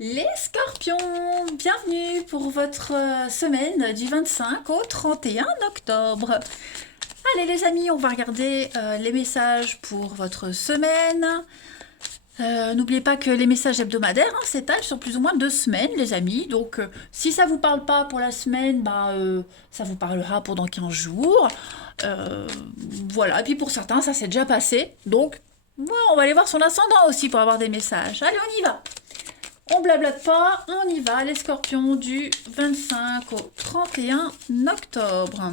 Les scorpions, bienvenue pour votre semaine du 25 au 31 octobre. Allez les amis, on va regarder les messages pour votre semaine. N'oubliez pas que les messages hebdomadaires s'étalent sur plus ou moins 2 semaines les amis. Donc si ça vous parle pas pour la semaine, ça vous parlera pendant 15 jours. Euh, voilà, et puis pour certains ça s'est déjà passé. Donc on va aller voir son ascendant aussi pour avoir des messages. Allez on y va. On blablate pas, on y va, les scorpions du 25 au 31 octobre.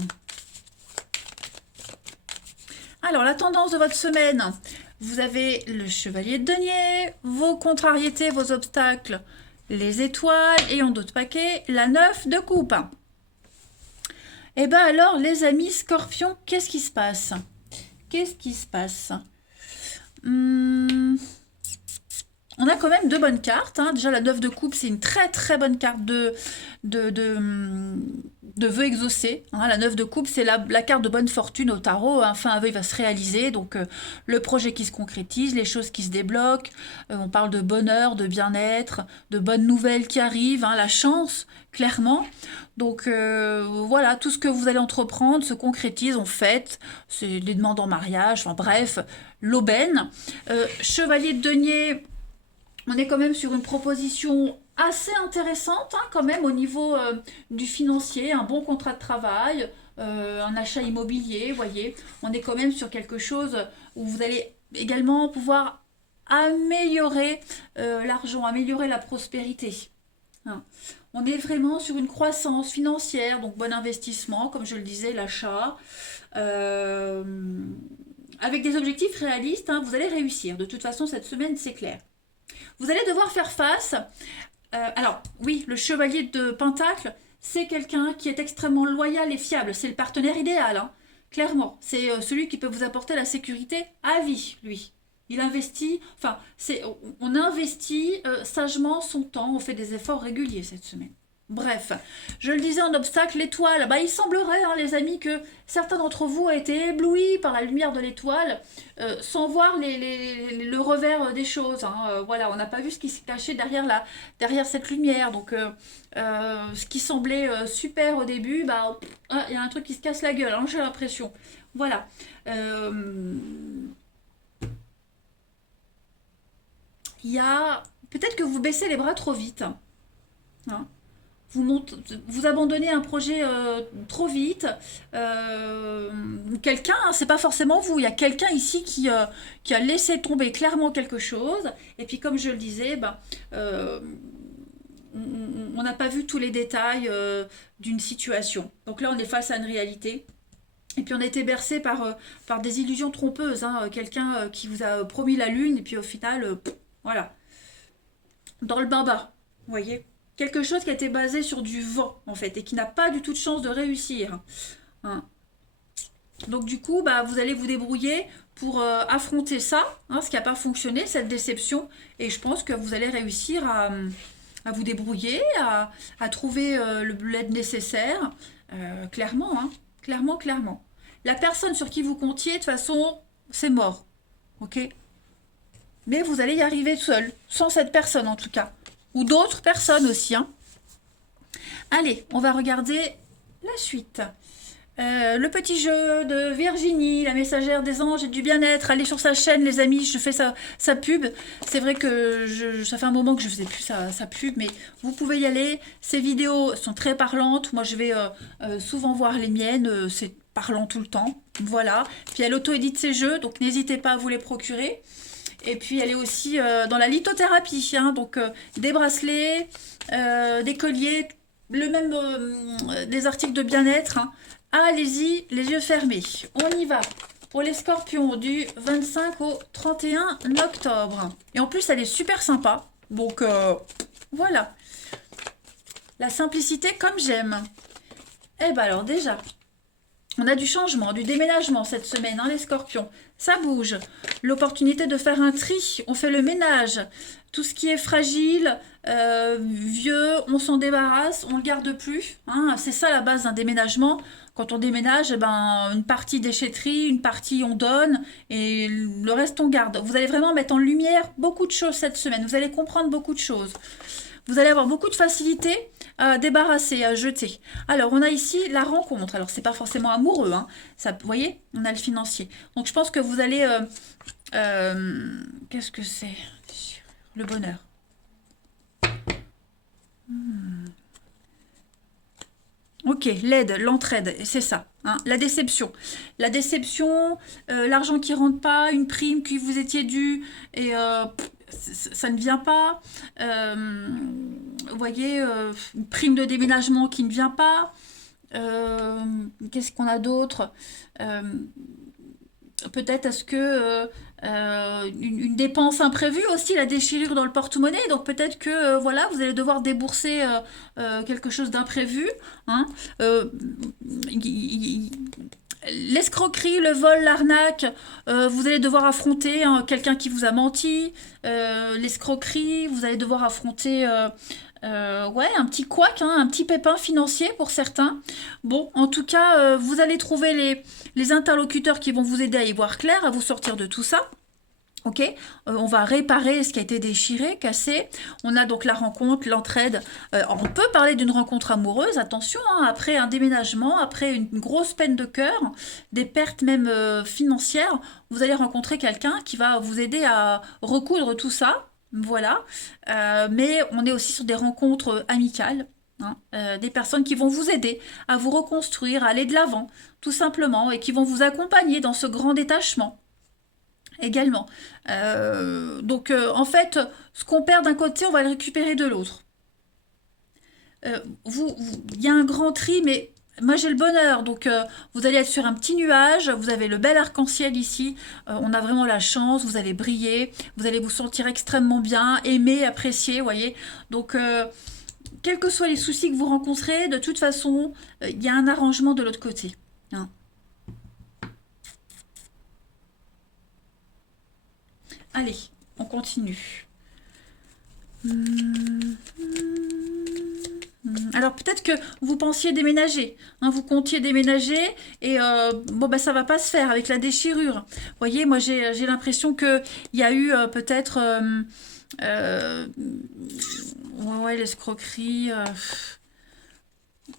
Alors, la tendance de votre semaine, vous avez le chevalier de denier, vos contrariétés, vos obstacles, les étoiles, et en d'autres paquets, la 9 de coupe. Et ben alors, les amis scorpions, qu'est-ce qui se passe? Qu'est-ce qui se passe? On a quand même deux bonnes cartes. Déjà, la 9 de coupe, c'est une très très bonne carte de, de, de vœux exaucés. La 9 de coupe, c'est la carte de bonne fortune au tarot. Enfin, un vœu il va se réaliser. Donc, le projet qui se concrétise, les choses qui se débloquent. On parle de bonheur, de bien-être, de bonnes nouvelles qui arrivent. La chance, clairement. Donc, voilà, tout ce que vous allez entreprendre se concrétise, on fête. C'est les demandes en mariage. Enfin, bref, l'aubaine. Chevalier de denier. On est quand même sur une proposition assez intéressante, quand même, au niveau du financier, un bon contrat de travail, un achat immobilier, vous voyez. On est quand même sur quelque chose où vous allez également pouvoir améliorer l'argent, améliorer la prospérité. Hein. On est vraiment sur une croissance financière, donc bon investissement, comme je le disais, l'achat. Euh, avec des objectifs réalistes, vous allez réussir. De toute façon, cette semaine, c'est clair. Vous allez devoir faire face. Alors, oui, le chevalier de Pentacle, c'est quelqu'un qui est extrêmement loyal et fiable. C'est le partenaire idéal, clairement. C'est celui qui peut vous apporter la sécurité à vie, lui. Il investit, enfin, on investit sagement son temps, on fait des efforts réguliers cette semaine. Bref, je le disais en obstacle, l'étoile, il semblerait, les amis, que certains d'entre vous aient été éblouis par la lumière de l'étoile, sans voir le revers des choses. Voilà, on n'a pas vu ce qui se cachait derrière cette lumière. Donc, ce qui semblait super au début, il y a un truc qui se casse la gueule, j'ai l'impression. Voilà. Il y a peut-être que vous baissez les bras trop vite. Hein. Vous abandonnez un projet trop vite. Quelqu'un, c'est pas forcément vous, il y a quelqu'un ici qui a laissé tomber clairement quelque chose. Et puis comme je le disais, euh, on n'a pas vu tous les détails d'une situation. Donc là, on est face à une réalité. Et puis on a été bercé par des illusions trompeuses. Quelqu'un qui vous a promis la lune, et puis au final, voilà, dans le baba, vous voyez. Quelque chose qui a été basé sur du vent, en fait, et qui n'a pas du tout de chance de réussir. Hein. Donc du coup, vous allez vous débrouiller pour affronter ça, ce qui n'a pas fonctionné, cette déception, et je pense que vous allez réussir à vous débrouiller, à trouver l'aide nécessaire, clairement, clairement, clairement. La personne sur qui vous comptiez, de toute façon, c'est mort, ok. Mais vous allez y arriver seul, sans cette personne en tout cas. Ou d'autres personnes aussi. Allez, on va regarder la suite. Le petit jeu de Virginie, la messagère des anges et du bien-être. Allez sur sa chaîne, les amis, je fais sa pub. C'est vrai que ça fait un moment que je faisais plus sa pub, mais vous pouvez y aller. Ces vidéos sont très parlantes. Moi, je vais souvent voir les miennes. C'est parlant tout le temps. Voilà. Puis elle auto-édite ses jeux, donc n'hésitez pas à vous les procurer. Et puis elle est aussi dans la lithothérapie, donc des bracelets, des colliers, des articles de bien-être. Allez-y, les yeux fermés. On y va pour les scorpions du 25 au 31 octobre. Et en plus, elle est super sympa. Donc voilà, la simplicité comme j'aime. Eh ben alors déjà, on a du changement, du déménagement cette semaine, les scorpions. Ça bouge. L'opportunité de faire un tri. On fait le ménage. Tout ce qui est fragile, vieux, on s'en débarrasse, on ne le garde plus. C'est ça la base d'un déménagement. Quand on déménage, une partie déchetterie, une partie on donne et le reste on garde. Vous allez vraiment mettre en lumière beaucoup de choses cette semaine. Vous allez comprendre beaucoup de choses. Vous allez avoir beaucoup de facilité à débarrasser, à jeter. Alors, on a ici la rencontre. Alors, c'est pas forcément amoureux, hein. Ça, vous voyez, on a le financier. Donc, je pense que vous allez... qu'est-ce que c'est? Le bonheur. Ok, l'aide, l'entraide, c'est ça, hein. La déception. La déception, l'argent qui rentre pas, une prime que vous étiez due et ça ne vient pas. Vous voyez, une prime de déménagement qui ne vient pas. Qu'est-ce qu'on a d'autre? Euh, Peut-être est-ce que une dépense imprévue aussi, la déchirure dans le porte-monnaie, donc peut-être que voilà, vous allez devoir débourser quelque chose d'imprévu, hein. Euh, L'escroquerie, le vol, l'arnaque, vous allez devoir affronter hein, quelqu'un qui vous a menti, l'escroquerie, vous allez devoir affronter ouais, un petit couac, hein, un petit pépin financier pour certains. Bon, en tout cas, vous allez trouver les interlocuteurs qui vont vous aider à y voir clair, à vous sortir de tout ça. Ok, on va réparer ce qui a été déchiré, cassé. On a donc la rencontre, l'entraide. On peut parler d'une rencontre amoureuse, attention, hein, après un déménagement, après une grosse peine de cœur, des pertes même financières, vous allez rencontrer quelqu'un qui va vous aider à recoudre tout ça. Voilà. Mais on est aussi sur des rencontres amicales, hein, des personnes qui vont vous aider à vous reconstruire, à aller de l'avant, tout simplement, et qui vont vous accompagner dans ce grand détachement également. En fait, ce qu'on perd d'un côté, on va le récupérer de l'autre. Il y a un grand tri, mais moi j'ai le bonheur. Donc, vous allez être sur un petit nuage. Vous avez le bel arc-en-ciel ici. On a vraiment la chance. Vous allez briller. Vous allez vous sentir extrêmement bien, aimé, apprécié. Vous voyez. Donc, quels que soient les soucis que vous rencontrez, de toute façon, il y a un arrangement de l'autre côté, hein. Allez, on continue. Alors peut-être que vous pensiez déménager, hein, vous comptiez déménager et bon bah ça va pas se faire avec la déchirure. Vous voyez, moi j'ai l'impression que il y a eu peut-être euh, ouais, l'escroquerie.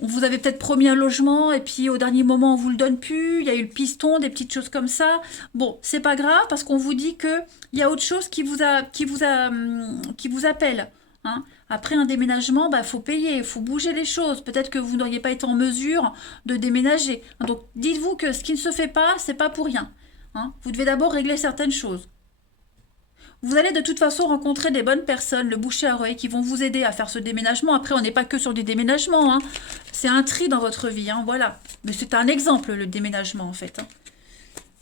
On vous avait peut-être promis un logement et puis au dernier moment on vous le donne plus. Il y a eu le piston, des petites choses comme ça. Bon, c'est pas grave parce qu'on vous dit que il y a autre chose qui vous appelle, hein. Après un déménagement, bah faut payer, il faut bouger les choses. Peut-être que vous n'auriez pas été en mesure de déménager. Donc dites-vous que ce qui ne se fait pas, c'est pas pour rien, hein. Vous devez d'abord régler certaines choses. Vous allez de toute façon rencontrer des bonnes personnes, le boucher à oreille, qui vont vous aider à faire ce déménagement. Après, on n'est pas que sur des déménagements, hein. C'est un tri dans votre vie, hein, voilà. Mais c'est un exemple, le déménagement, en fait, hein.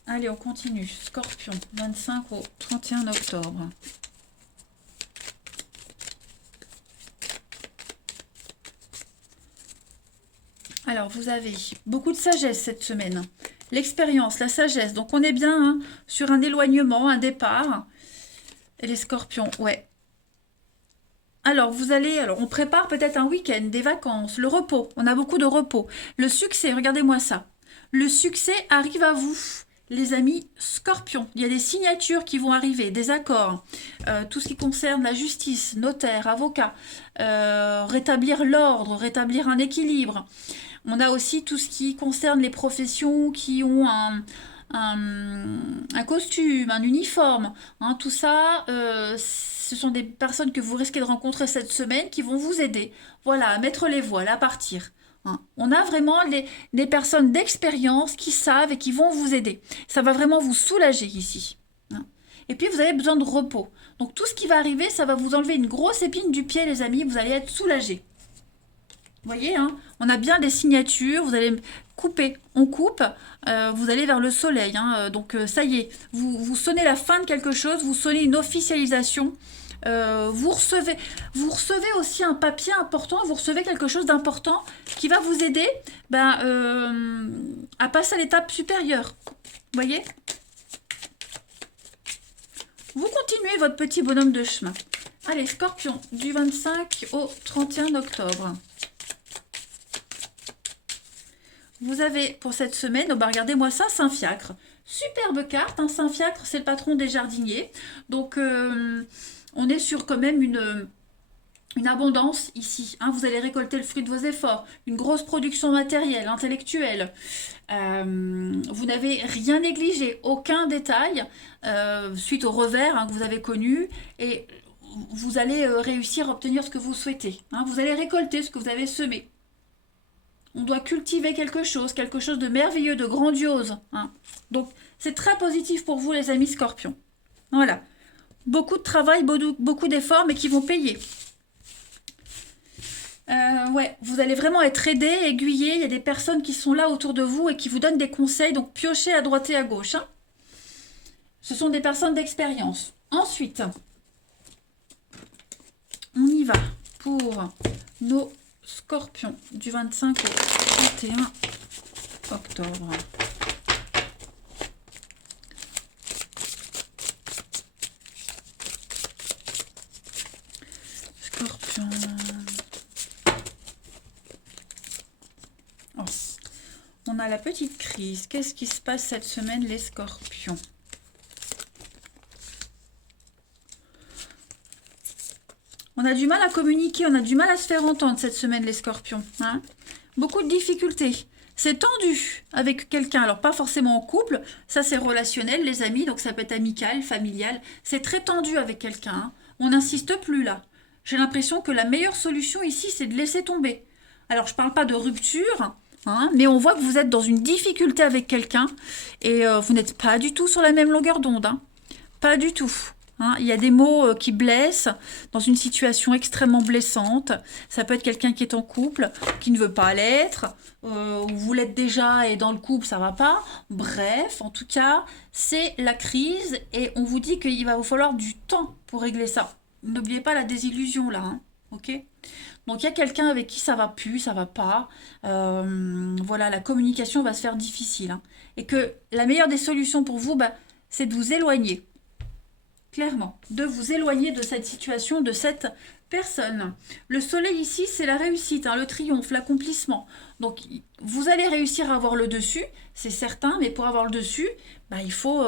Allez, on continue. Scorpion, 25 au 31 octobre. Alors, vous avez beaucoup de sagesse cette semaine. L'expérience, la sagesse. Donc, on est bien hein, sur un éloignement, un départ. Et les scorpions, ouais. Alors, on prépare peut-être un week-end, des vacances, le repos. On a beaucoup de repos. Le succès, regardez-moi ça. Le succès arrive à vous, les amis scorpions. Il y a des signatures qui vont arriver, des accords. Tout ce qui concerne la justice, notaire, avocat, rétablir l'ordre, rétablir un équilibre. On a aussi tout ce qui concerne les professions qui ont un costume, un uniforme, hein, tout ça, ce sont des personnes que vous risquez de rencontrer cette semaine qui vont vous aider, voilà, à mettre les voiles, à partir, hein. On a vraiment des personnes d'expérience qui savent et qui vont vous aider. Ça va vraiment vous soulager ici, hein. Et puis vous avez besoin de repos. Donc tout ce qui va arriver, ça va vous enlever une grosse épine du pied, les amis, vous allez être soulagés. Vous voyez, hein, on a bien des signatures, vous allez couper, on coupe, vous allez vers le soleil, hein, donc ça y est, vous sonnez la fin de quelque chose, vous sonnez une officialisation, vous recevez aussi un papier important, vous recevez quelque chose d'important qui va vous aider à passer à l'étape supérieure. Vous voyez? Vous continuez votre petit bonhomme de chemin. Allez, Scorpion, du 25 au 31 octobre. Vous avez pour cette semaine, oh bah regardez-moi ça, Saint-Fiacre. Superbe carte, hein, Saint-Fiacre, c'est le patron des jardiniers. Donc, on est sur quand même une abondance ici. Hein, vous allez récolter le fruit de vos efforts, une grosse production matérielle, intellectuelle. Vous n'avez rien négligé, aucun détail suite au revers que vous avez connu. Et vous allez réussir à obtenir ce que vous souhaitez. Hein, vous allez récolter ce que vous avez semé. On doit cultiver quelque chose de merveilleux, de grandiose. Hein. Donc, c'est très positif pour vous, les amis scorpions. Voilà. Beaucoup de travail, beaucoup d'efforts, mais qui vont payer. Ouais, vous allez vraiment être aidé, aiguillé. Il y a des personnes qui sont là autour de vous et qui vous donnent des conseils. Donc, piochez à droite et à gauche. Hein. Ce sont des personnes d'expérience. Ensuite, on y va pour nos scorpions du 25 au 31 octobre. Scorpion. Oh. On a la petite crise. Qu'est-ce qui se passe cette semaine, les scorpions? On a du mal à communiquer, on a du mal à se faire entendre cette semaine, les scorpions. Hein, beaucoup de difficultés. C'est tendu avec quelqu'un. Alors, pas forcément en couple. Ça, c'est relationnel, les amis. Donc, ça peut être amical, familial. C'est très tendu avec quelqu'un. Hein. On n'insiste plus là. J'ai l'impression que la meilleure solution ici, c'est de laisser tomber. Alors, je ne parle pas de rupture, hein, mais on voit que vous êtes dans une difficulté avec quelqu'un et vous n'êtes pas du tout sur la même longueur d'onde. Hein. Pas du tout. Hein, il y a des mots qui blessent dans une situation extrêmement blessante. Ça peut être quelqu'un qui est en couple, qui ne veut pas l'être, ou vous l'êtes déjà et dans le couple ça va pas. Bref, en tout cas, c'est la crise et on vous dit qu'il va vous falloir du temps pour régler ça. N'oubliez pas la désillusion là, hein, ok? Donc il y a quelqu'un avec qui ça va plus, ça va pas. Voilà, la communication va se faire difficile. Hein, et que la meilleure des solutions pour vous, c'est de vous éloigner. Clairement, de vous éloigner de cette situation, de cette personne. Le soleil ici, c'est la réussite, hein, le triomphe, l'accomplissement. Donc, vous allez réussir à avoir le dessus, c'est certain, mais pour avoir le dessus, il faut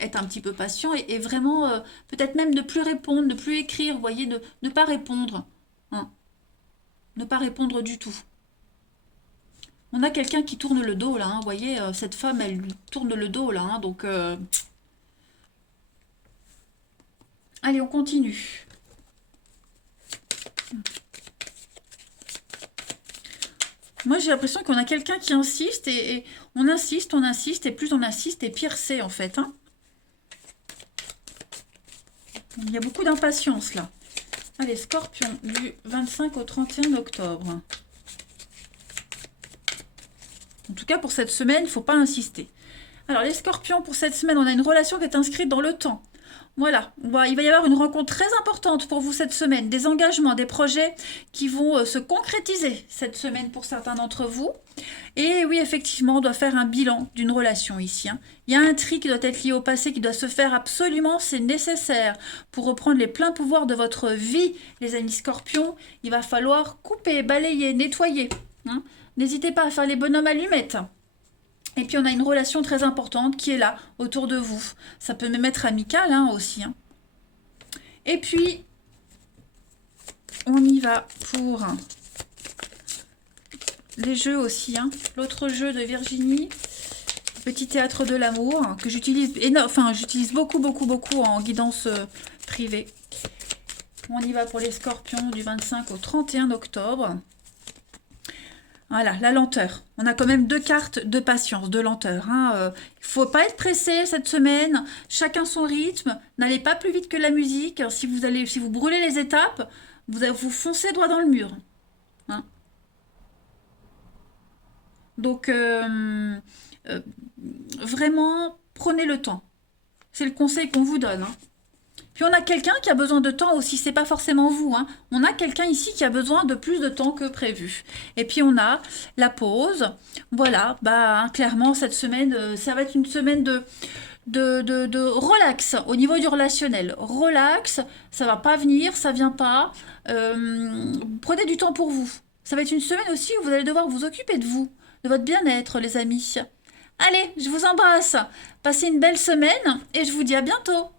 être un petit peu patient et vraiment, peut-être même ne plus répondre, ne plus écrire, vous voyez, ne pas répondre. Hein. Ne pas répondre du tout. On a quelqu'un qui tourne le dos, là, hein, vous voyez, cette femme, elle lui tourne le dos, là, hein, donc... Allez, on continue. Moi, j'ai l'impression qu'on a quelqu'un qui insiste et on insiste, et plus on insiste, et pire c'est en fait. Hein. Il y a beaucoup d'impatience là. Allez, Scorpion, du 25 au 31 octobre. En tout cas, pour cette semaine, il ne faut pas insister. Alors, les Scorpions, pour cette semaine, on a une relation qui est inscrite dans le temps. Voilà, il va y avoir une rencontre très importante pour vous cette semaine, des engagements, des projets qui vont se concrétiser cette semaine pour certains d'entre vous. Et oui, effectivement, on doit faire un bilan d'une relation ici. Hein. Il y a un tri qui doit être lié au passé, qui doit se faire absolument, c'est nécessaire pour reprendre les pleins pouvoirs de votre vie, les amis scorpions. Il va falloir couper, balayer, nettoyer. Hein. N'hésitez pas à faire les bonhommes allumettes. Et puis on a une relation très importante qui est là, autour de vous. Ça peut même être amical hein, aussi. Hein. Et puis, on y va pour les jeux aussi. Hein. L'autre jeu de Virginie, Petit théâtre de l'amour, que j'utilise j'utilise beaucoup en guidance privée. On y va pour les scorpions du 25 au 31 octobre. Voilà, la lenteur. On a quand même 2 cartes de patience, de lenteur. Hein. Il ne faut pas être pressé cette semaine. Chacun son rythme. N'allez pas plus vite que la musique. Si vous brûlez les étapes, vous foncez droit dans le mur. Hein. Donc, vraiment, prenez le temps. C'est le conseil qu'on vous donne. Hein. Puis on a quelqu'un qui a besoin de temps aussi, c'est pas forcément vous. Hein. On a quelqu'un ici qui a besoin de plus de temps que prévu. Et puis on a la pause. Voilà, clairement cette semaine, ça va être une semaine de relax au niveau du relationnel. Relax, ça va pas venir, ça vient pas. Prenez du temps pour vous. Ça va être une semaine aussi où vous allez devoir vous occuper de vous, de votre bien-être, les amis. Allez, je vous embrasse. Passez une belle semaine et je vous dis à bientôt.